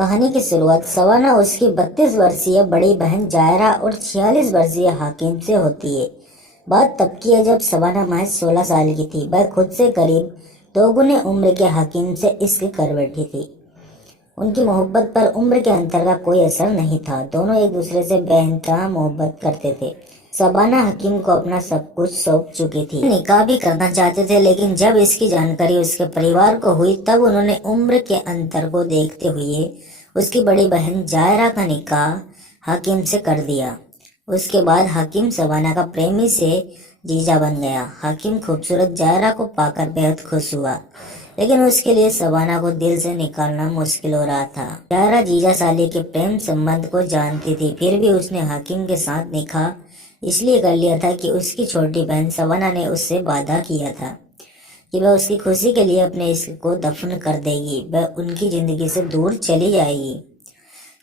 कहानी की शुरुआत सवाना उसकी 32 वर्षीय बड़ी बहन जायरा और 46 वर्षीय हाकिम से होती है। बात तब की है जब सवाना महज 16 साल की थी। वह खुद से करीब दोगुने उम्र के हाकिम से इश्क कर बैठी थी। उनकी मोहब्बत पर उम्र के अंतर का कोई असर नहीं था। दोनों एक दूसरे से बेइंतहा मोहब्बत करते थे। शबाना हकीम को अपना सब कुछ सौंप चुकी थी। निकाह भी करना चाहते थे, लेकिन जब इसकी जानकारी उसके परिवार को हुई तब उन्होंने उम्र के अंतर को देखते हुए उसकी बड़ी बहन जायरा का निकाह हकीम से कर दिया। उसके बाद हकीम शबाना का प्रेमी से जीजा बन गया। हकीम खूबसूरत जायरा को पाकर बेहद खुश हुआ, लेकिन उसके लिए शबाना को दिल से निकालना मुश्किल हो रहा था। जायरा जीजा साली के प्रेम संबंध को जानती थी, फिर भी उसने हकीम के साथ निकाह इसलिए कर लिया था कि उसकी छोटी बहन शबाना ने उससे वादा किया था कि वह उसकी खुशी के लिए अपने इश्क को दफन कर देगी, वह उनकी जिंदगी से दूर चली जाएगी।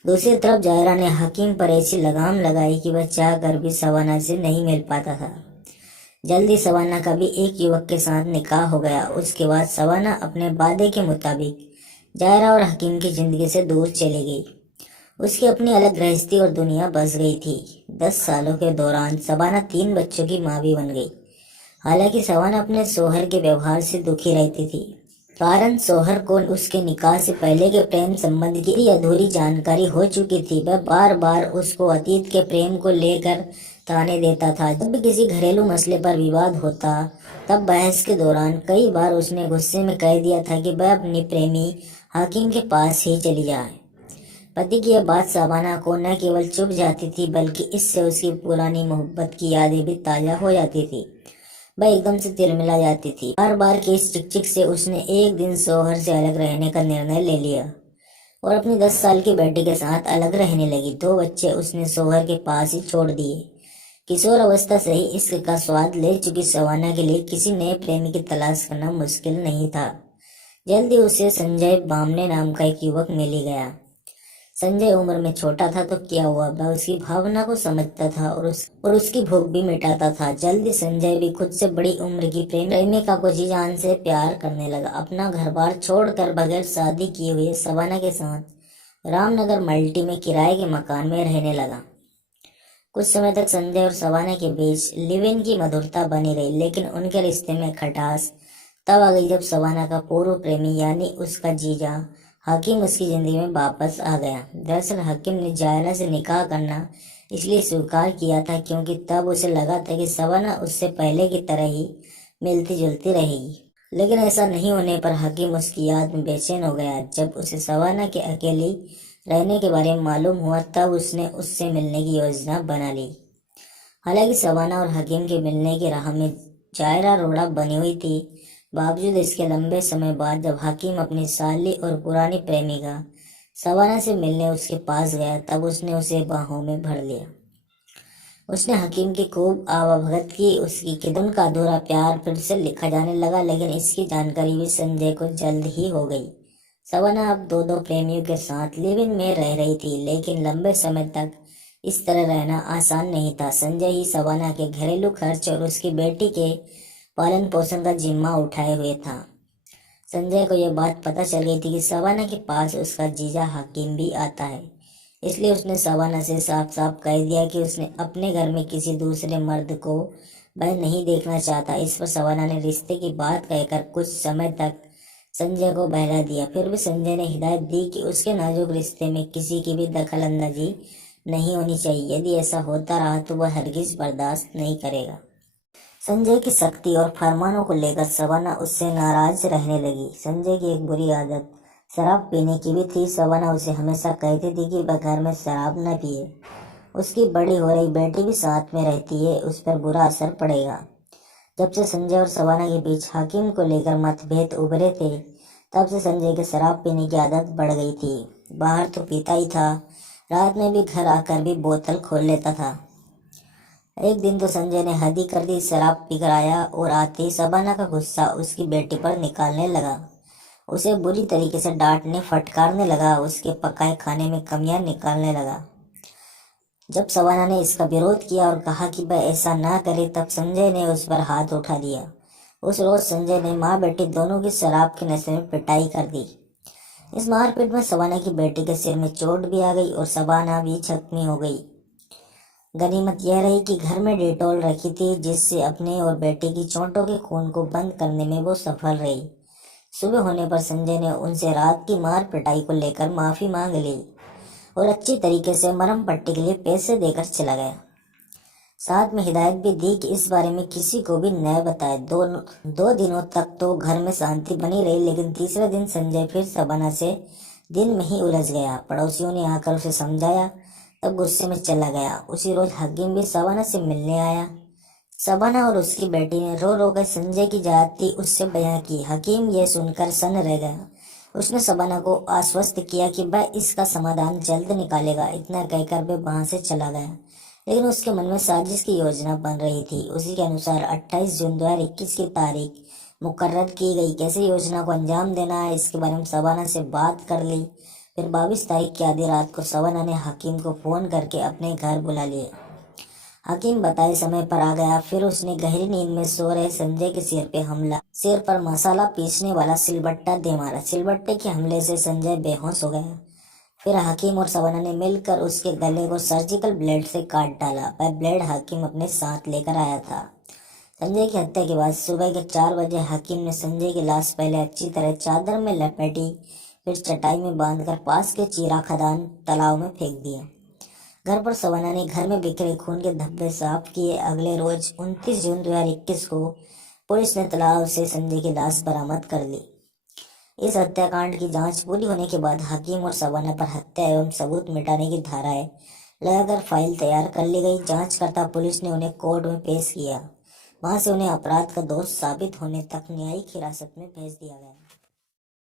दूसरी तरफ जायरा ने हकीम पर ऐसी लगाम लगाई कि वह चाह कर भी शबाना से नहीं मिल पाता था। जल्दी शबाना का भी एक युवक के साथ निकाह हो गया। उसके बाद शबाना अपने वादे के मुताबिक जायरा और हकीम की जिंदगी से दूर चली गई। उसकी अपनी अलग गृहस्थी और दुनिया बस गई थी। 10 सालों के दौरान शबाना 3 बच्चों की माँ भी बन गई। हालांकि शबाना अपने शोहर के व्यवहार से दुखी रहती थी, कारण शोहर को उसके निकाह से पहले के प्रेम संबंध की अधूरी जानकारी हो चुकी थी। वह बार बार उसको अतीत के प्रेम को लेकर ताने देता था। जब भी किसी घरेलू मसले पर विवाद होता तब बहस के दौरान कई बार उसने गुस्से में कह दिया था कि वह अपनी प्रेमी हकीम के पास ही चली जाए। पति की यह बात शबाना को न केवल चुभ जाती थी, बल्कि इससे उसकी पुरानी मोहब्बत की यादें भी ताजा हो जाती थी। वह एकदम से तिलमिला जाती थी। बार बार की इस चिकचिक से उसने एक दिन शौहर से अलग रहने का निर्णय ले लिया और अपनी 10 साल की बेटी के साथ अलग रहने लगी। 2 बच्चे उसने शौहर के पास ही छोड़ दिए। किशोर अवस्था से ही इश्क का स्वाद ले चुकी शबाना के लिए किसी नए प्रेमी की तलाश करना मुश्किल नहीं था। जल्दी उसे संजय बामने नाम का एक युवक मिल ही गया। संजय उम्र में छोटा था तो क्या हुआ, वह उसकी भावना को समझता था और उसकी भूख भी मिटाता था। जल्दी संजय भी खुद से बड़ी उम्र की प्रेमिका को जी जान से प्यार करने लगा। अपना घर बार छोड़कर बगैर शादी किए हुए शबाना के साथ रामनगर मल्टी में किराए के मकान में रहने लगा। कुछ समय तक संजय और शबाना के बीच लिव इन की मधुरता बनी रही, लेकिन उनके रिश्ते में खटास तब आ गई जब शबाना का पूर्व प्रेमी यानी उसका जीजा हकीम उसकी जिंदगी में वापस आ गया। दरअसल हकीम ने जायरा से निकाह करना इसलिए स्वीकार किया था क्योंकि तब उसे लगा था कि शबाना उससे पहले की तरह ही मिलती जुलती रहेगी। लेकिन ऐसा नहीं होने पर हकीम उसकी याद में बेचैन हो गया। जब उसे शबाना के अकेली रहने के बारे में मालूम हुआ तब उसने उससे मिलने की योजना बना ली। हालांकि शबाना और हकीम के मिलने की राह में जायरा रोड़ा बनी हुई थी। बावजूद इसके लंबे समय बाद जब हकीम अपनी साली और पुरानी प्रेमिका शबाना से मिलने उसके पास गया तब उसने उसे बाहों में भर लिया। उसने हकीम की खूब आवाभगत की। उसकी कि उनका अधूरा प्यार फिर से लिखा जाने लगा, लेकिन इसकी जानकारी भी संजय को जल्द ही हो गई। शबाना अब दो प्रेमियों के साथ लिव इन में रह रही थी, लेकिन लंबे समय तक इस तरह रहना आसान नहीं था। संजय ही शबाना के घरेलू खर्च और उसकी बेटी के पालन पोषण का जिम्मा उठाए हुए था। संजय को यह बात पता चल गई थी कि शबाना के पास उसका जीजा हकीम भी आता है, इसलिए उसने शबाना से साफ साफ कह दिया कि उसने अपने घर में किसी दूसरे मर्द को वह नहीं देखना चाहता। इस पर शबाना ने रिश्ते की बात कहकर कुछ समय तक संजय को बहला दिया। फिर भी संजय ने हिदायत दी कि उसके नाजुक रिश्ते में किसी की भी दखल अंदाजी नहीं होनी चाहिए। यदि ऐसा होता रहा तो वह हरगिज बर्दाश्त नहीं करेगा। संजय की सख्ती और फरमानों को लेकर शबाना उससे नाराज रहने लगी। संजय की एक बुरी आदत शराब पीने की भी थी। शबाना उसे हमेशा कहती थी कि वह घर में शराब न पिए। उसकी बड़ी हो रही बेटी भी साथ में रहती है, उस पर बुरा असर पड़ेगा। जब से संजय और शबाना के बीच हकीम को लेकर मतभेद उभरे थे तब से संजय की शराब पीने की आदत बढ़ गई थी। बाहर तो पीता ही था, रात में भी घर आकर भी बोतल खोल लेता था। एक दिन तो संजय ने हद ही कर दी। शराब पीकर आया और आते ही शबाना का गुस्सा उसकी बेटी पर निकालने लगा। उसे बुरी तरीके से डांटने फटकारने लगा, उसके पकाए खाने में कमियां निकालने लगा। जब शबाना ने इसका विरोध किया और कहा कि वह ऐसा ना करे तब संजय ने उस पर हाथ उठा दिया। उस रोज संजय ने माँ बेटी दोनों की शराब के नशे में पिटाई कर दी। इस मारपीट में शबाना की बेटी के सिर में चोट भी आ गई और शबाना भी जख्मी हो गई। गनीमत यह रही कि घर में डेटॉल रखी थी, जिससे अपने और बेटे की चोटों के खून को बंद करने में वो सफल रही। सुबह होने पर संजय ने उनसे रात की मार पिटाई को लेकर माफी मांग ली और अच्छी तरीके से मरहम पट्टी के लिए पैसे देकर चला गया। साथ में हिदायत भी दी कि इस बारे में किसी को भी न बताए। दो दिनों तक तो घर में शांति बनी रही, लेकिन तीसरे दिन संजय फिर शबाना से दिन में ही उलझ गया। पड़ोसियों ने आकर उसे समझाया, तब गुस्से में चला गया। उसी रोज हकीम भी शबाना से मिलने आया। शबाना और उसकी बेटी ने रो रो कर संजय की ज्यादती उससे बयां की। हकीम यह सुनकर सन्न रह गया। उसने शबाना को आश्वस्त किया कि वह इसका समाधान जल्द निकालेगा। इतना कहकर वह वहां से चला गया, लेकिन उसके मन में साजिश की योजना बन रही थी। उसी के अनुसार 28 जून 2021 की तारीख मुकर्रर की गई। कैसे योजना को अंजाम देना है, इसके बारे में शबाना से बात कर ली। फिर 22 तारीख की आधी रात को शबाना ने हकीम को फोन करके अपने घर बुला लिए। हकीम बताए समय पर आ गया। फिर उसने गहरी नींद में सो रहे संजय के सिर पे हमला, सिर पर मसाला पीसने वाला सिलबट्टा दे मारा। सिलबट्टे के हमले से संजय बेहोश हो गया। फिर हकीम और शबाना ने मिलकर उसके गले को सर्जिकल ब्लेड से काट डाला। वह ब्लेड हकीम अपने साथ लेकर आया था। संजय की हत्या के बाद सुबह के 4 बजे हकीम ने संजय की लाश पहले अच्छी तरह चादर में लपेटी, फिर चटाई में बांधकर पास के चीरा खदान तालाब में फेंक दिया। घर पर शबाना ने घर में बिखरे खून के धब्बे साफ किए। अगले रोज 29 जून 2021 को पुलिस ने तालाब से संजय की लाश बरामद कर ली। इस हत्याकांड की जांच पूरी होने के बाद हकीम और शबाना पर हत्या एवं सबूत मिटाने की धाराएं लगाकर फाइल तैयार कर ली गई। जांचकर्ता पुलिस ने उन्हें कोर्ट में पेश किया। वहां से उन्हें अपराध का दोष साबित होने तक न्यायिक हिरासत में भेज दिया गया।